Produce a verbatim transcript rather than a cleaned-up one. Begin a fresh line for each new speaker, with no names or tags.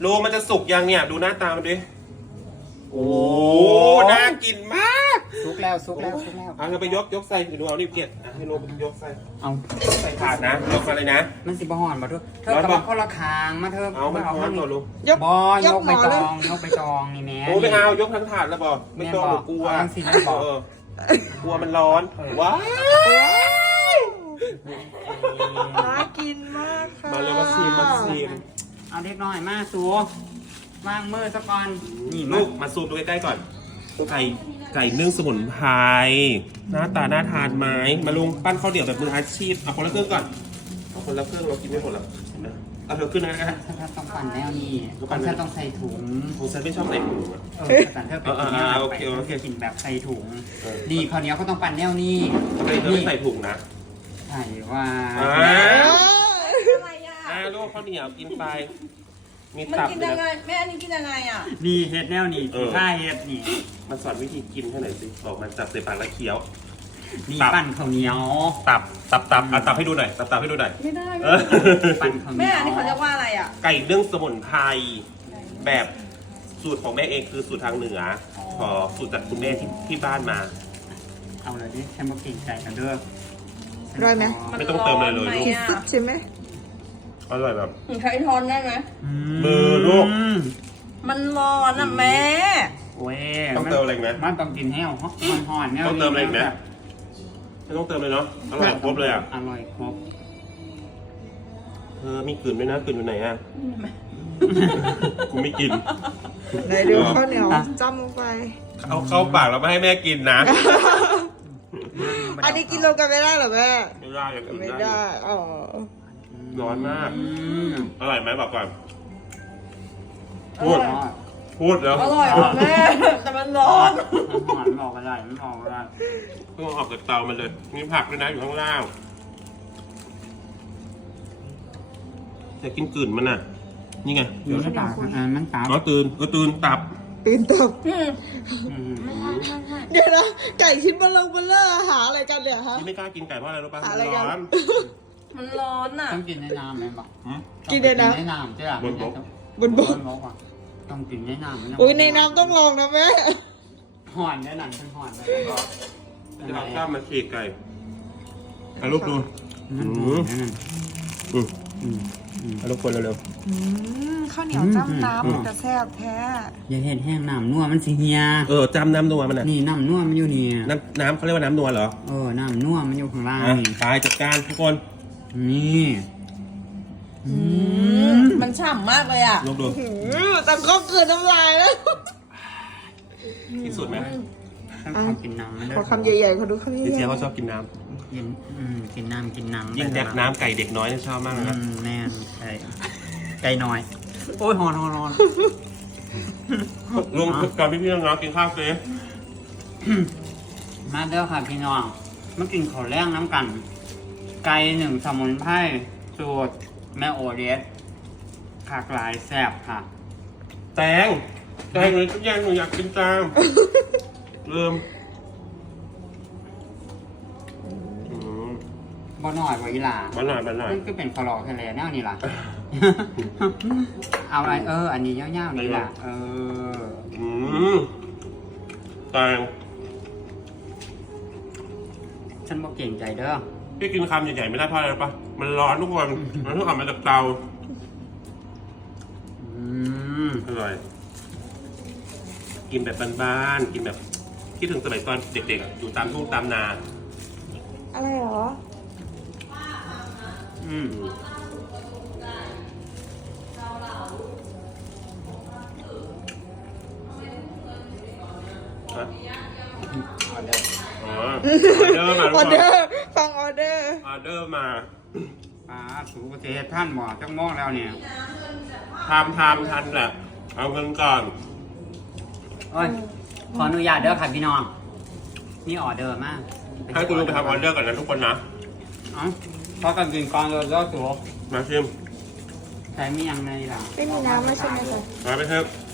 ลูมันจะสุกยังเนี่ยดูหน้าตามันดิโอ้น่ากินมาก
สุกแล้วสุกแล้วสุกแล้ว
เอาเราไปยกยกใส่ดูเอานี่เพียรให้ลูยกใส่
เอา
ใส่ถาดนะยกมาเลยนะ
มันสิบห่อนมาเถอะเธอกระบอกคนละคางมาเถอะ
เอามันร้อนก่อนลูก
ยก
บอย
ย
ย
ก
ก
ห
ใบ
มอ
ต
เล
อย งยกใบตองนี่แม่
โอ้ไม่เอายกทั้งถาดแล้วบอกไม่ต้องหนูกลัว
ทั้งสี่ไม่บอก
เออกลัวมันร้อนว้าว
น่ากินมากค่ะ
มาเลยมาซีมมาซีม
เอาเล็กน้อยมาสูวางมือสักก่อนนี่
ลูกมาซูมดูใกล้ๆก่อนไก่ไก่นึ่งสมุนไพรหน้าตาน่าทานไหมมาลุงปั้นข้าวเหนียวแบบมืออาชีพเอาคนละเครื่องก่อนเอาคนละเครื่องเรากินไม่หมดหรอกนะเอาเธอขึ้นนะฮะ
ถ้าต้องปั่นแนวนี้ปั่นถ้าต้องใส่ถุง
ผมฉันไม่ชอบใส่ถุงอะ
เออปั่นเธอเป็น
อ่า
แนว
อ่า
ไป
โอเคโอเค
กินแบบใส่ถุง
เออ
นี่ข้าวเหนียวเขาต้องปั่นแนวนี้
ทำไมเธอไม่ใส่ถุงนะ
ใส่ว่า
อ่า
อะไรอ่ะ
อ่าลูกข้าวเหนียวกินไป มี
มัน
ตับ
กิน
เลย
ยังไง
นะ
แม่อันนี้กินยังไงอ่ะ
นี่เห็ดแนวนี้
เออ
ถ้าเห็ดนี่
มันสอนวิธีกินให้หน่อยสิบอกมันจับใส่ปากแล้วเคี้ยว
นี่
ตับ
ปั่นข้าวเหนียว
ตับตับตับอ่ะตับให้ดูหน่อยตับตับให้ดูหน่อย
ไม่ได้
เอ
ไม่
อ
ได้
ปั่นข้าวเหนี
แม่
ยว
อันนี้เขาเรียกว่าอะไรอ่ะ
ไก่นึ่งสมุนไพรแบบสูตรของแม่เองคือสูตรทางเหนือขอสูตรจากคุณแม่ที่ที่บ้านมา
เอาเลยดิฉันบอกเก่งใจกันเด้อ
อร่อยไหม
ไม่ต้องเติมอะไรเลยลูก
คิดซุปใช่ไหม
อร่อยแบบ
ใช้ทอนได้ไหม
มือลูก
มันร้อนอ่ะแม่
โอ้ย
ต้องเติมอะไรอีกไหม
มันต้องกินแห้วเพราะมันห่อนแนว
ต้องเติมอะไรอีกไหม ไม่ต้องเติมเลยเนาะอร่อยครบเลยอ่ะ
อร่อยครบ
เออมีกลิ่นด้วยนะกลิ่นอยู่ไหนอ่ะกูไม่กิน
ไหนดูข้าวเหนียวจ้ำลงไป
เอาเข้าปากแล้วไม่ให้แม่กินนะ
อันนี้กินรวมกันไม่ได้เหรอแม่
ไม่ได้อยากกิน
ไม่
ได้
ได้ อ๋อ
ร้อนมาก
อืม
อร่อยไหมบอกก่อน
อ
พู
ร่
ด
อย
พูดแล้ว
อร่อยอ่ะแม่ แต่มันร้อน
มันห่อนมันออกอะไรมันออกอะไร
เพิ่งเอาออกจากเตามันเลย มีผักด้วยนะอยู่ข้างล่างอยากกินกลิ่นมันอ่ะ นี่ไง
อยู่ในปากอ่ะมันตา
อ๋อตื่นเออตื่นตับ
ตื่นตับ
อืม
เดี๋ยวนะ ไก่ชิ้นเบลงเบลเลอร์หาอะไรกันเนี่ยฮะ
ที่ไม่กล้ากินไก่เพราะอะไรรู้ป่ะ
หา
มัน
อะไรกัน
ร้อน
มันร้อนอ่ะ
ต้องกินในน้ำไหมบอก
หืม
กินในน้ำ
ต้องกิในน้ำใช่ไหม
บนบก
บนบก
บอกว่าต้องกินในน้ำมั
อุ้ยในน้ำต้องลองนะแม่
ห่อนแน่นอนฉันห่อนเลย
จะเอาข้าวมาฉีกไก่เอาลูกดู
มันห่อนแน่นอน
อืม
อืมอืม
เอาลูกคนเร็ว
อืมข้าวเหนียวจ้ำน้ำมันจะแซ่บแท้
อย่าเห็ดแห้งน้ำนัวมันสิเฮีย
ๆเออจำน้ำนัวมันอ่ะ
นี่น้ำนัวมันอยู่นี่
น้ำน้ำเขาเรียกว่าน้ำนัวเหรอ
เออน้ำนัวมันอยู่ข้างล่าง
อ่ะ
นี่
ไปจัดการทุกคน
นี่
อืมมันฉ่ำมากเลยอ่ะ
ลูกดู
หือแต่ก็เกินน้ำลายแล้ว
ที่สุดไหม
ต้องขอกินน้ำมันด้วย
ขอคำใหญ่ๆขอดูคำใหญ่
พี่
ๆ
เจียเขาชอบกินน้
กินอืมกินน้ำกินน้ำ
ำยิ่งแดกน้ำไก่เด็กน้อยเนี่ยชอบมาก
อื
นะครับ
มแน่นใช่ไก่น้อย โอ้ยหอนหอนหอน
ลุงกับพี่พี่ๆน้องๆกินข้าวสิ
มาเด้อค่ะพี่น้องมากินข้าวแรงน้ำกัน ไก่หนึ่งสมุนไพรสูตรแม่โอเดสขากหลายแซ่บค่ะ
แตงแตงเลยทุกอย่างหนูอยากกินตามเริ่มอืม
บ่หน่อยบ่อีหลา
มาหน่อยมาหน่อย
มันก็เป็นคอรอแค่แลแนวนี่ล่ะ เอาอะไรเออ อันนี้ยาวๆนี่ล่ะ เออ
อืมแตง
ฉันบ่เก่งใจเด้อ
พี่กินคำใหญ่ๆไม่ได้เพราะอะไรรู้ปะมันร้อนทุกคนมันต้องออกมาจากเตา
อืม
อร่อย กินแบบบ้านๆกินแบบคิดถึงสมัยตอนเด็กๆอะอยู่ตามทุ่งตามนา
อะไรเหรอ
อืม
ฮะ
เอาเด้อ
อ๋อออเดอร์มา
อ
ทุก
อ
คน
เดอร์ ฟังออเดอร์
ออเดอร์มา
ป้าสูกเทศท่านบ่จังมองแล้วเนี่ย
ทำทำทันแหละ เอาเงินก่อน
โอ้ย ขออนุญาตเด้อค่ะพี่น้อง นี่ออเดอร์มาก
ให้คุณลุงไปทำออเดอร์ก่อนนะทุกคนนะ
เอ้าพอกันกินก่อนเลยแล้วสู
มาชิม
ใส่มียังไงล่ะ
ไม่มีน้ำไม่ใช่ไหมคะ
มาไปเถอะ
อ